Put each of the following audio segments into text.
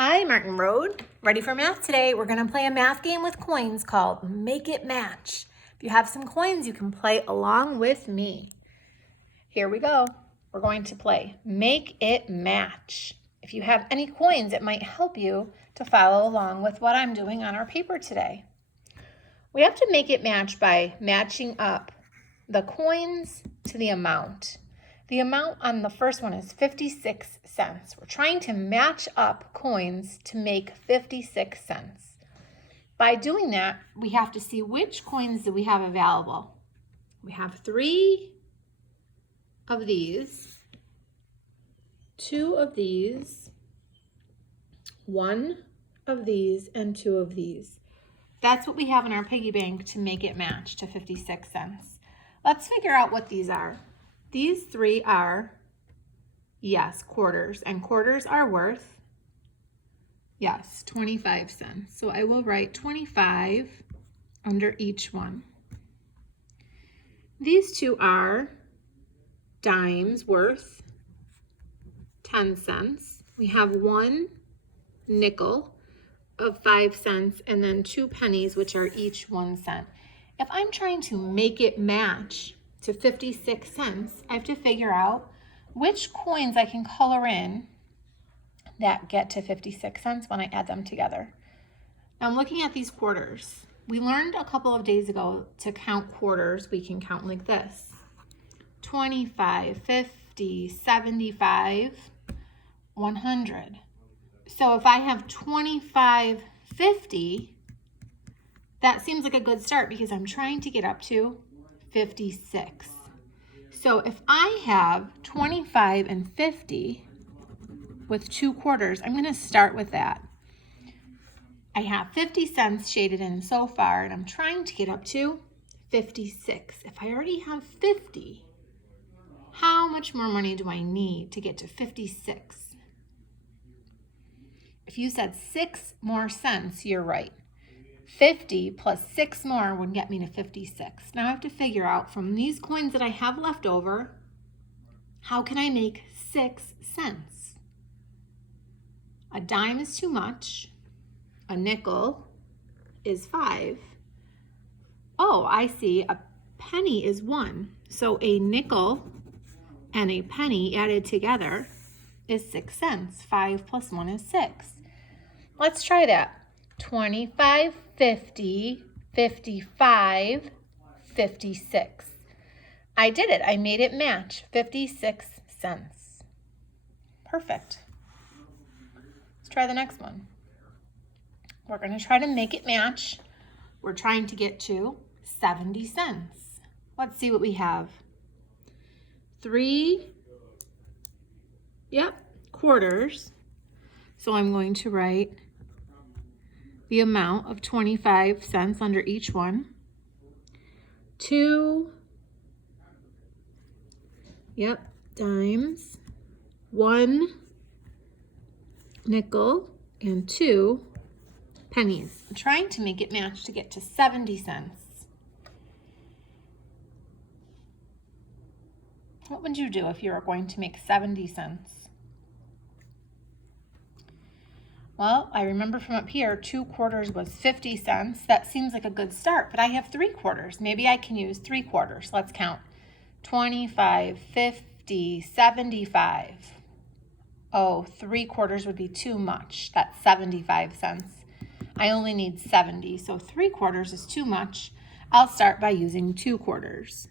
Hi, Martin Road. Ready for math today? We're going to play a math game with coins called Make It Match. If you have some coins, you can play along with me. Here we go. We're going to play Make It Match. If you have any coins, it might help you to follow along with what I'm doing on our paper today. We have to make it match by matching up the coins to the amount. The amount on the first one is 56 cents. We're trying to match up coins to make 56 cents. By doing that, we have to see which coins do we have available. We have 3 of these, 2 of these, 1 of these, and 2 of these. That's what we have in our piggy bank to make it match to 56 cents. Let's figure out what these are. These 3 are, yes, quarters, and quarters are worth, yes, 25 cents. So I will write 25 under each one. These 2 are dimes worth 10 cents. We have 1 nickel of 5 cents and then 2 pennies, which are each 1 cent. If I'm trying to make it match to 56 cents, I have to figure out which coins I can color in that get to 56 cents when I add them together. Now I'm looking at these quarters. We learned a couple of days ago to count quarters. We can count like this: 25, 50, 75, 100. So if I have 25, 50, that seems like a good start because I'm trying to get up to 56. So if I have 25 and 50 with 2 quarters, I'm going to start with that. I have 50 cents shaded in so far, and I'm trying to get up to 56. If I already have 50, how much more money do I need to get to 56? If you said 6 more cents, you're right. 50 plus 6 more would get me to 56. Now I have to figure out from these coins that I have left over, how can I make 6 cents? A dime is too much. A nickel is 5. Oh, I see. A penny is 1. So a nickel and a penny added together is 6 cents. 5 plus 1 is 6. Let's try that. 25, 50, 55, 56. I did it. I made it match 56 cents. Perfect. Let's try the next one. We're going to try to make it match. We're trying to get to 70 cents. Let's see what we have. 3, quarters. So I'm going to write the amount of 25 cents under each one. 2, dimes. 1 nickel and 2 pennies. I'm trying to make it match to get to 70 cents. What would you do if you were going to make 70 cents? Well, I remember from up here, 2 quarters was 50 cents. That seems like a good start, but I have 3 quarters. Maybe I can use 3 quarters. Let's count. 25, 50, 75. Oh, 3 quarters would be too much. That's 75 cents. I only need 70, so 3 quarters is too much. I'll start by using 2 quarters.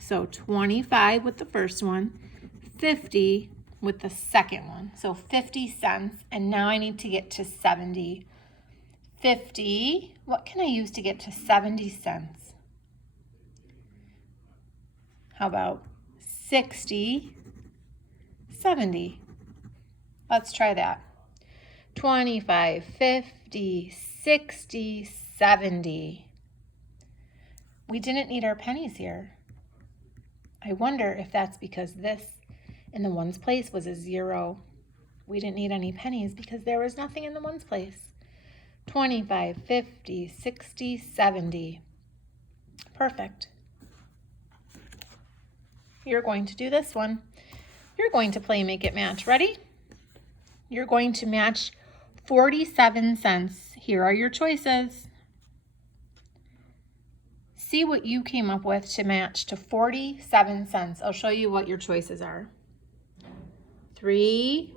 So 25 with the first one, 50 with the second one. So 50 cents, and now I need to get to 70. 50, what can I use to get to 70 cents? How about 60, 70? Let's try that. 25, 50, 60, 70. We didn't need our pennies here. I wonder if that's because this in the ones place was a 0. We didn't need any pennies because there was nothing in the ones place. 25, 50, 60, 70. Perfect. You're going to do this one. You're going to play Make It Match. Ready? You're going to match 47 cents. Here are your choices. See what you came up with to match to 47 cents. I'll show you what your choices are. 3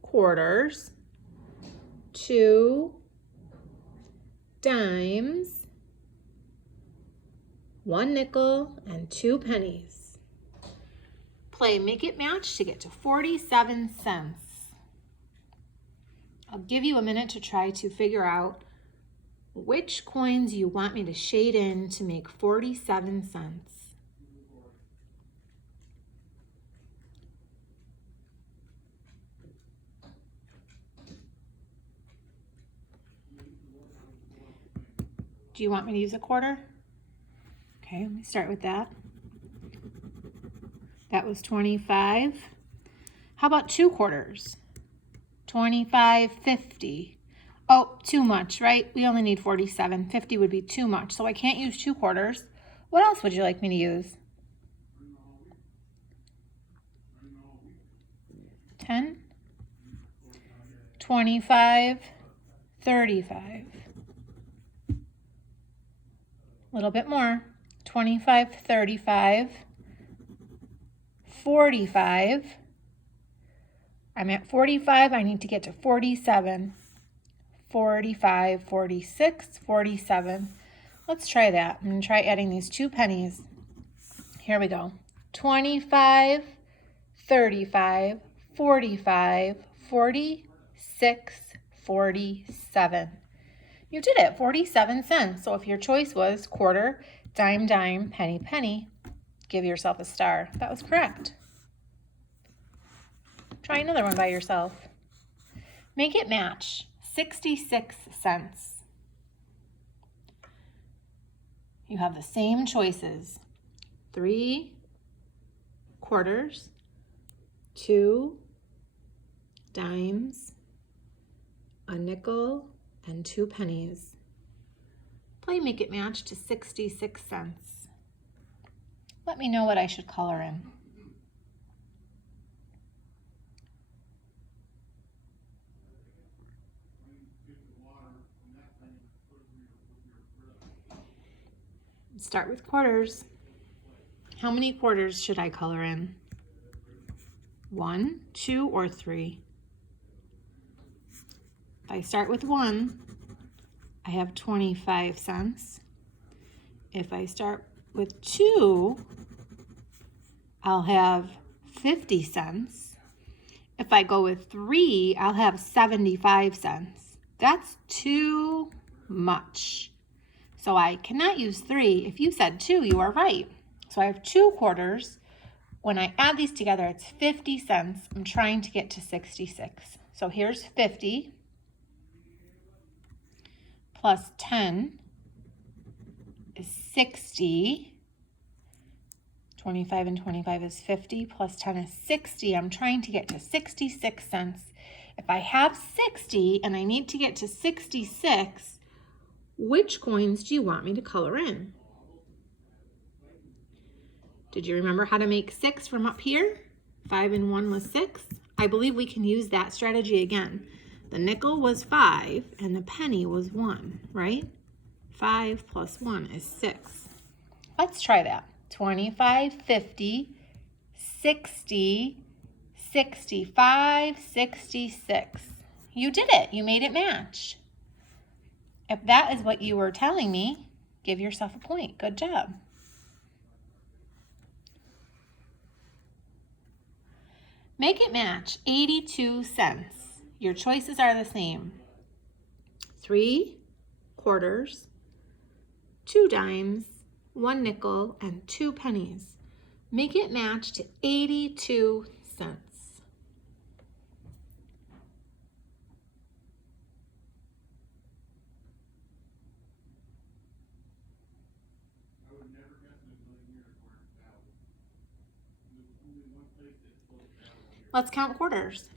quarters, 2 dimes, 1 nickel, and 2 pennies. Play Make It Match to get to 47 cents. I'll give you a minute to try to figure out which coins you want me to shade in to make 47 cents. Do you want me to use a quarter? Okay, let me start with that. That was 25. How about 2 quarters? 25, 50. Oh, too much, right? We only need 47. 50 would be too much, so I can't use 2 quarters. What else would you like me to use? 10, 25, 35. A little bit more. 25, 35, 45. I'm at 45. I need to get to 47. 45, 46, 47. Let's try that. I'm going to try adding these 2 pennies. Here we go. 25, 35, 45, 46, 47. You did it, 47 cents. So if your choice was quarter, dime, dime, penny, penny, give yourself a star. That was correct. Try another one by yourself. Make It Match, 66 cents. You have the same choices. 3 quarters, 2 dimes, a nickel, and 2 pennies. Play Make It Match to 66 cents. Let me know what I should color in. Start with quarters. How many quarters should I color in? 1, 2, or 3? If I start with 1, I have 25 cents. If I start with 2, I'll have 50 cents. If I go with 3, I'll have 75 cents. That's too much. So I cannot use 3. If you said 2, you are right. So I have 2 quarters. When I add these together, it's 50 cents. I'm trying to get to 66. So here's 50 plus 10 is 60. 25 and 25 is 50 plus 10 is 60. I'm trying to get to 66 cents. If I have 60 and I need to get to 66, which coins do you want me to color in? Did you remember how to make 6 from up here? 5 and 1 was 6. I believe we can use that strategy again. The nickel was 5 and the penny was 1, right? 5 plus 1 is 6. Let's try that. 25, 50, 60, 65, 66. You did it. You made it match. If that is what you were telling me, give yourself a point. Good job. Make It Match, 82 cents. Your choices are the same. 3 quarters, 2 dimes, 1 nickel, and 2 pennies. Make it match to 82 cents. Let's count quarters.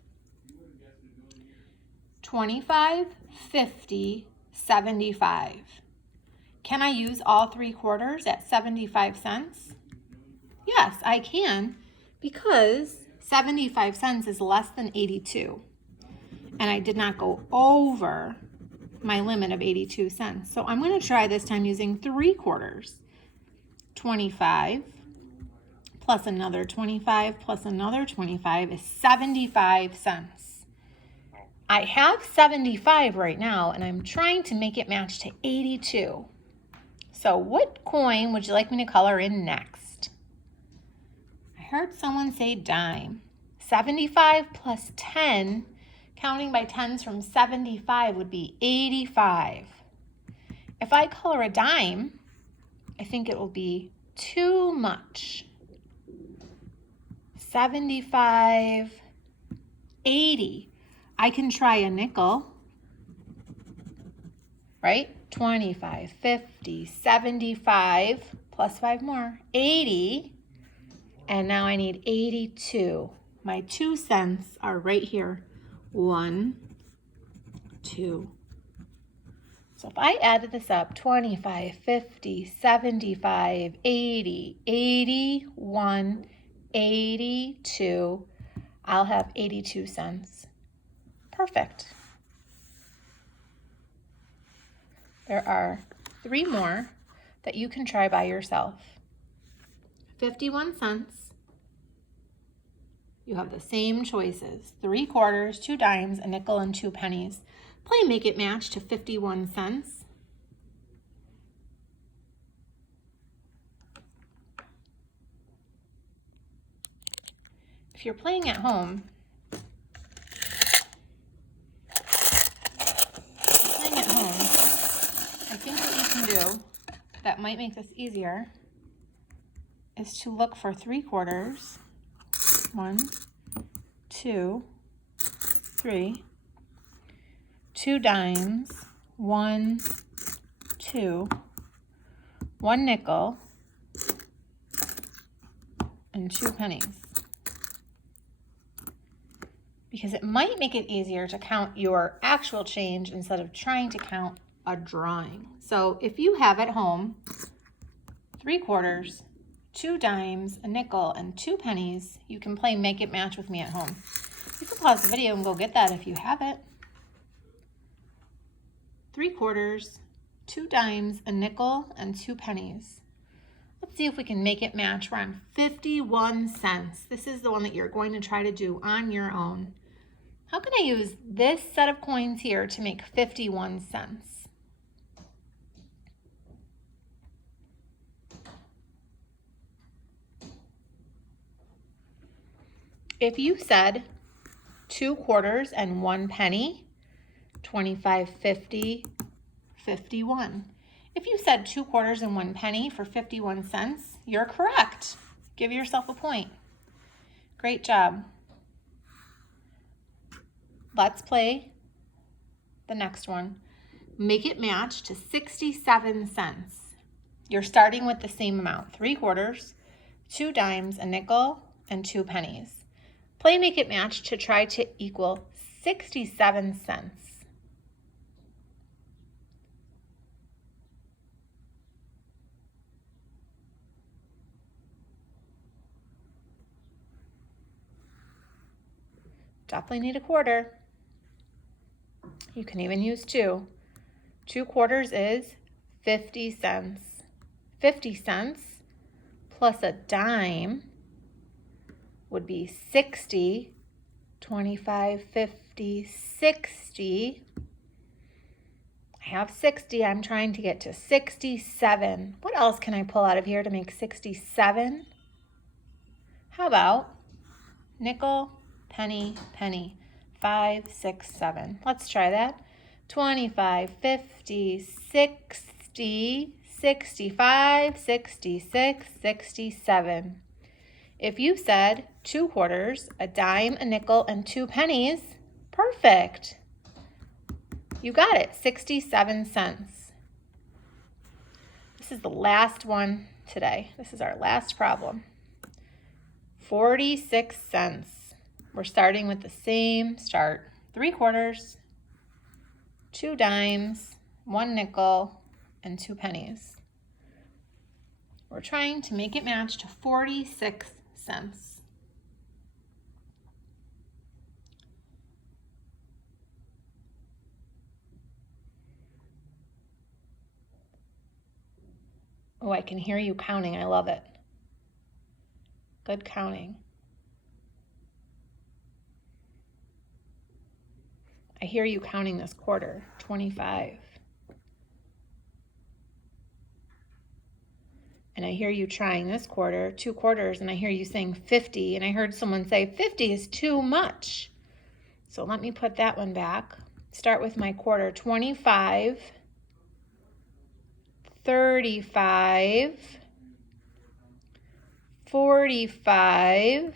25, 50, 75. Can I use all 3 quarters at 75 cents? Yes, I can, because 75 cents is less than 82. and I did not go over my limit of 82 cents. So I'm going to try this time using 3/4. 25 plus another 25 plus another 25 is 75 cents. I have 75 right now, and I'm trying to make it match to 82. So what coin would you like me to color in next? I heard someone say dime. 75 plus 10, counting by tens from 75 would be 85. If I color a dime, I think it will be too much. 75, 80. I can try a nickel, right? 25, 50, 75, plus 5 more, 80. And now I need 82. My 2 cents are right here. 1, 2. So if I added this up, 25, 50, 75, 80, 81, 82, I'll have 82 cents. Perfect. There are 3 more that you can try by yourself. 51 cents. You have the same choices: 3/4, 2 dimes, a nickel, and 2 pennies. Play Make It Match to 51 cents. If you're playing at home, I think what you can do that might make this easier is to look for 3/4. 1, 2, 3. 2 dimes, 1, 2, 1 nickel, and 2 pennies. Because it might make it easier to count your actual change instead of trying to count a drawing. So if you have at home 3/4, 2 dimes, a nickel, and 2 pennies, you can play Make It Match with me at home. You can pause the video and go get that if you have it. 3/4, 2 dimes, a nickel, and 2 pennies. Let's see if we can make it match. We're on 51 cents. This is the one that you're going to try to do on your own. How can I use this set of coins here to make 51 cents? If you said 2/4 and 1 penny, 25, 50, 51. If you said 2/4 and 1 penny for 51 cents, you're correct. Give yourself a point. Great job. Let's play the next one. Make it match to 67 cents. You're starting with the same amount: 3/4, 2 dimes, a nickel, and 2 pennies. Play Make It Match to try to equal 67 cents. Definitely need a quarter. You can even use 2. 2/4 is 50 cents. 50 cents plus a dime would be 60. 25, 50, 60. I have 60. I'm trying to get to 67. What else can I pull out of here to make 67? How about nickel, penny, penny? 5, 6, 7. Let's try that. 25, 50, 60, 65, 66, 67. If you said 2/4, a dime, a nickel, and 2 pennies, perfect. You got it, 67 cents. This is the last one today. This is our last problem. 46 cents. We're starting with the same start. 3/4, 2 dimes, 1 nickel, and 2 pennies. We're trying to make it match to 46 cents. Oh, I can hear you counting. I love it. Good counting. I hear you counting this quarter. 25. And I hear you trying this quarter, 2 quarters, and I hear you saying 50, and I heard someone say 50 is too much. So let me put that one back. Start with my quarter. 25, 35, 45,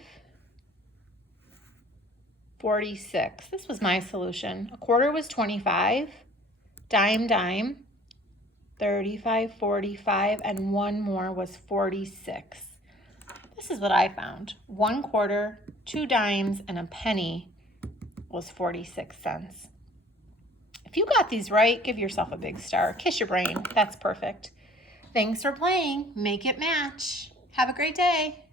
46. This was my solution. A quarter was 25, dime, 35, 45, and one more was 46. This is what I found. 1 quarter, 2 dimes, and a penny was 46 cents. If you got these right, give yourself a big star. Kiss your brain. That's perfect. Thanks for playing. Make it match. Have a great day.